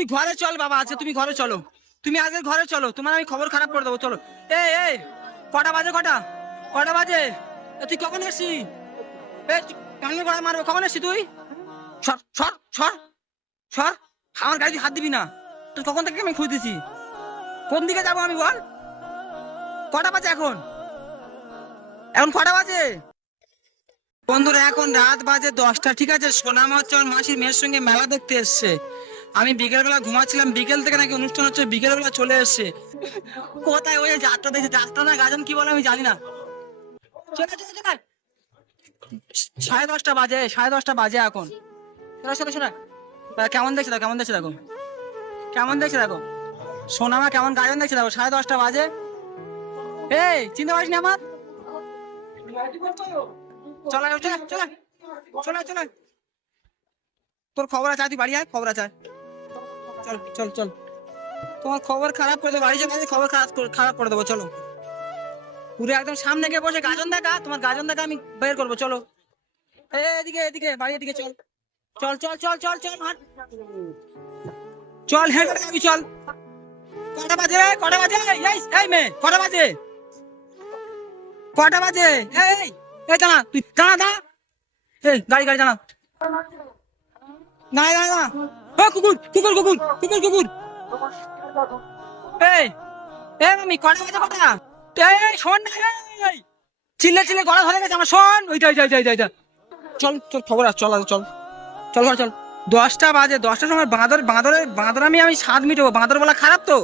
তুই ঘরে চল, বাবা, আজকে তুমি ঘরে চলো। তুমি আজকে ঘরে চলো, তোমার আমি খবর খারাপ করে দেবো, চলো। এই এই, কটা বাজে কটা? কটা বাজে? তুই কখন এসছি এই তুই মারবো, কখন এসছি তুই? সর সর সর সর, আমার গাড়ি হাত দিবি না। তুই কখন থেকে আমি খুঁজতেছি? কোন দিকে যাব আমি বল? কটা বাজে এখন? এখন কটা বাজে? বন্ধুরা, এখন রাত বাজে দশটা। ঠিক আছে, সোনামা হচ্ছে মাসির মেয়ের সঙ্গে মেলা দেখতে এসছে। আমি বিকেল বেলা ঘুমাচ্ছিলাম, বিকেল থেকে নাকি অনুষ্ঠান হচ্ছে বিকেল বেলা চলে এসছে। কোথায় ওই যাত্রা দেখছে, যাত্রা না গাজন কি বলে আমি জানি না। চলে চলে চলে। সাড়ে দশটা বাজে, সাড়ে দশটা বাজে এখন। চলো চলো চলো কেমন দেখছে দেখো, কেমন দেখছে দেখো? কেমন দেখছে দেখো? সোনামা কেমন গাজন দেখছে দেখো? সাড়ে দশটা বাজে। এই, চিনতে পারিস না আমার? চলে চলে চলে চলে চলে। তোর খবর আছে তুই বাড়ি আয়, খবর আছে। চল চল চল। তোমার খবর খারাপ করে দেবো বাড়ি যাবে খবর খারাপ খারাপ করে দেবো চলো। পুরো একদম সামনে গিয়ে বসে গাজন দেখা তোমার গাজন দেখা আমি বের করব চলো। এদিকে এদিকে বাড়ি এদিকে চল। চল চল চল চল চল চল হেঁটে যাবি চল। কটা বাজে? কটা বাজে? এই মেয়ে কটা বাজে? কটা বাজে? এই এই, দাঁড়া তুই দাঁড়া দাঁড়া। এই গাড়ি গাড়ি দাঁড়া। দাঁড়া না ও কুকুর কুকুর কুকুর কুকুর কুকুর। এই এই মামি কটা বাজে কটা এই শোন না এই। চিল্লে চিল্লে গলা ধরে গেছে আমার শোন। ওইটা ওইটা ওইটা ওইটা, চল চল খবর আস চল চল। চল ঘরে চল। দশটা বাজে দশটার সময় বাঁদর বাঁদরের বাঁদর আমি আমি স্বাদ মিটবো বাঁদর বলা খারাপ তো।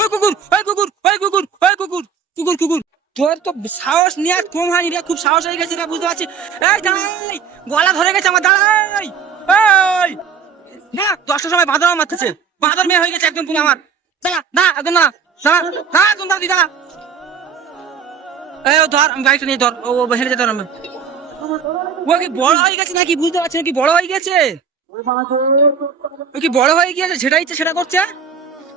ওই কুকুর ওই কুকুর ওই কুকুর ওই কুকুর কুকুর কুকুর। তোর তো সাহস নিয়ে কম হয়নি রে খুব সাহস হয়ে গেছে রে বুঝতে পারছি এই দাঁড়াই গলা ধরে গেছে আমার দাঁড়াই। এই! দশটার সময় বাঁদর বাঁদর মেয়ে হয়ে গেছে তুমি আমার। এই হয়ে গেছে নাকি বুঝতে পারছি না, কি বড় গেছে? ও কি বড় হয়ে গিয়েছে সেটা করছে?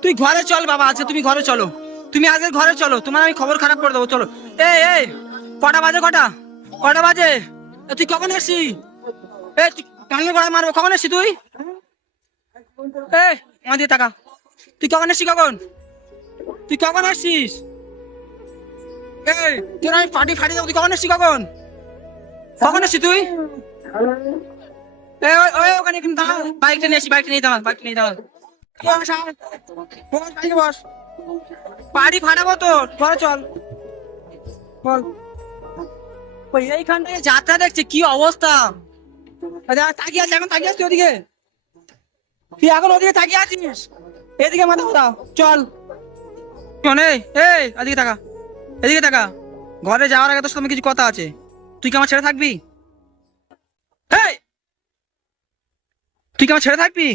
তুই ঘরে চল বাবা, আজকে তুমি ঘরে চলো। তুমি আজকে ঘরে চলো, তোমার আমি খবর খারাপ করে দেবো, চলো। এই এই, কটা বাজে কটা? কটা বাজে? তুই কখন এসছি এ, তুই কানে গড়ায় মারবো, কখন এসছি তুই? আমার দিয়ে টাকা তুই কখন এসছি কখন? তুই কখন আসছিস তোর আমি পার্টি ফাটি তুই কখন এসছি কখন? কখন এসছি তুই? ওই ওখানে বাইকটা নিয়ে নিয়ে নিয়ে দাঁড়া বস আর। বস বাইকে বস। পার্টি ফাটাবো তো ঘরে চল। বল। যাত্রা দেখছে, কি অবস্থা? তাকিয়ে আছিস এখন তাকিয়ে ওদিকে। তুই এখন ওদিকে তাকিয়ে আছিস? এদিকে মাথা চল। এদিকে ঘরে যাওয়ার আগে সাথে কিছু কথা আছে। তুই কি আমার ছেড়ে থাকবি? তুই কি আমার ছেড়ে থাকবি?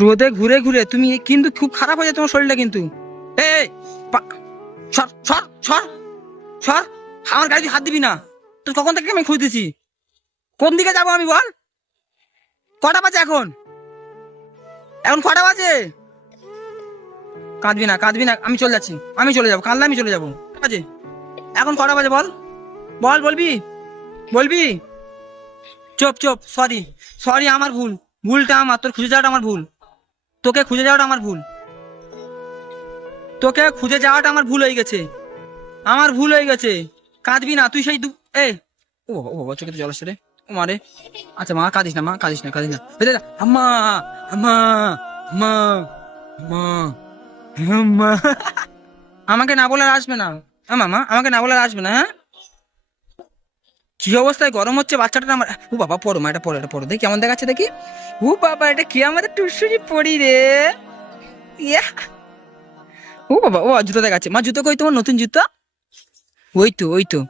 রোদে ঘুরে ঘুরে, তুমি কিন্তু খুব খারাপ হয়ে যায় তোমার শরীরটা কিন্তু। আমার গাড়ি হাত দিবি না। তুই কখন থেকে আমি খুঁজতেছি? কোন দিকে যাব আমি বল? কটা বাজে এখন? এখন কটা বাজে? কাঁদবি না কাঁদবি না, আমি চলে যাচ্ছি, আমি চলে যাব কাঁদলে আমি চলে যাব। বাজে? এখন কটা বাজে বল? বল, বলবি? বলবি? চুপ চুপ সরি সরি আমার ভুল। ভুলটা আমার, তোর খুঁজে যাওয়াটা আমার ভুল। তোকে খুঁজে যাওয়াটা আমার ভুল। তোকে খুঁজে যাওয়াটা আমার ভুল হয়ে গেছে। আমার ভুল হয়ে গেছে। কাঁদবি না, তুই সেই এ, ও বাবা ও বাবা, চোখে তো জল আসছে রে। মারে। আচ্ছা মা, কাঁদিস না মা, কাঁদিস না কাঁদিস না। বেদে। আম্মা আম্মা আম্মা আম্মা আম্মা। আমাকে না বলে আসবে না। আমা মা আমাকে না বলে আসবে না হ্যাঁ? কি অবস্থায় গরম হচ্ছে বাচ্চাটা আমার ও বাবা, পড়ো মা, এটা পড়ো এটা পড়ো। দেখি, কেমন দেখাচ্ছে দেখি। ও বাবা, এটা কি আমাদের টুসুরি পড়ি রে? ইয়া। ও বাবা, ও জুতো দেখাচ্ছে। মা, জুতো কই তোমার? নতুন জুতো? ওই তো ওই তো।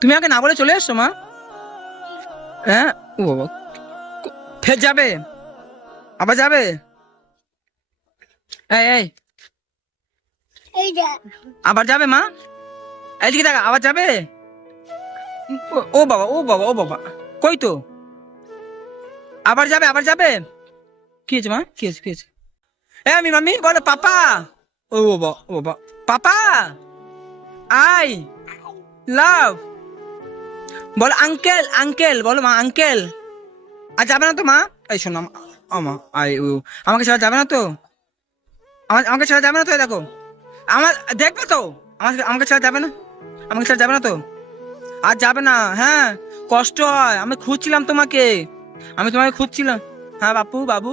তুমি আমাকে না বলে চলে এসছো, মা? হ্যাঁ? ও বাবা ফের যাবে? আবার যাবে? এই এই। আবার যাবে মা? এদিকে দেখা আবার যাবে? ও- ও বাবা ও বাবা ও বাবা। কই তো? আবার যাবে আবার যাবে? কি হয়েছে মা? কি হয়েছে কি হয়েছে? এ আমি মাম্মি বলো পাপা। ও বাবা ও বাবা। পাপা! আই লাভ বলো আঙ্কেল আঙ্কেল বলো মা আঙ্কেল আর যাবে না তো মা? এই শোনো, আমা আই ও আমাকে ছাড়া যাবে না তো? আমার আমাকে ছাড়া যাবে না তো দেখো। আমার, দেখবে তো? আমাকে আমাকে ছাড়া যাবে না? আমাকে ছাড়া যাবে না তো? আর যাবে না হ্যাঁ কষ্ট হয়। আমি খুঁজছিলাম তোমাকে। আমি তোমাকে খুঁজছিলাম। হ্যাঁ বাপু, বাবু।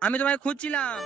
আমি তোমাকে খুঁজছিলাম।